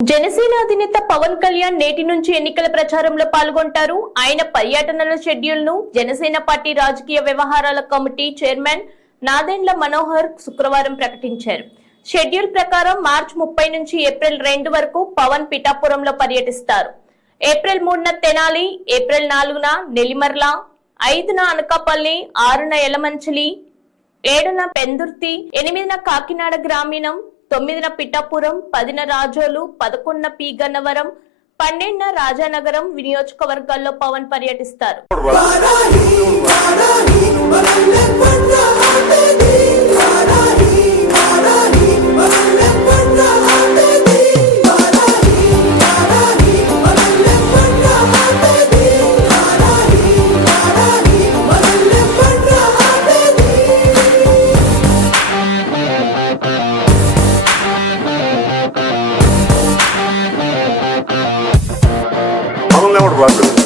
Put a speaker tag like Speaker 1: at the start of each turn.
Speaker 1: జనసేన అధినేత పవన్ కళ్యాణ్ నేటి నుంచి ఎన్నికల ప్రచారంలో పాల్గొంటారు. ఆయన పర్యటనల షెడ్యూల్ను జనసేన పార్టీ రాజకీయ వ్యవహారాల కమిటీ చైర్మన్ నాదెండ్ల మనోహర్ శుక్రవారం ప్రకటించారు. షెడ్యూల్ ప్రకారం మార్చి ముప్పై నుంచి ఏప్రిల్ రెండు వరకు పవన్ పిఠాపురంలో పర్యటిస్తారు. ఏప్రిల్ మూడున తెనాలి ఏప్రిల్ నాలుగున నెల్లిమర్ల ఐదున అనకాపల్లి ఆరున ఎలమంచిలి ఏడున పెందుర్తి ఎనిమిదిన కాకినాడ గ్రామీణం తొమ్మిదిన పిఠాపురం పదిన రాజోలు పదకొండున పి గన్నవరం పన్నెండున రాజానగరం వినియోజకవర్గాల్లో పవన్ పర్యటిస్తారు.
Speaker 2: Roll Russell.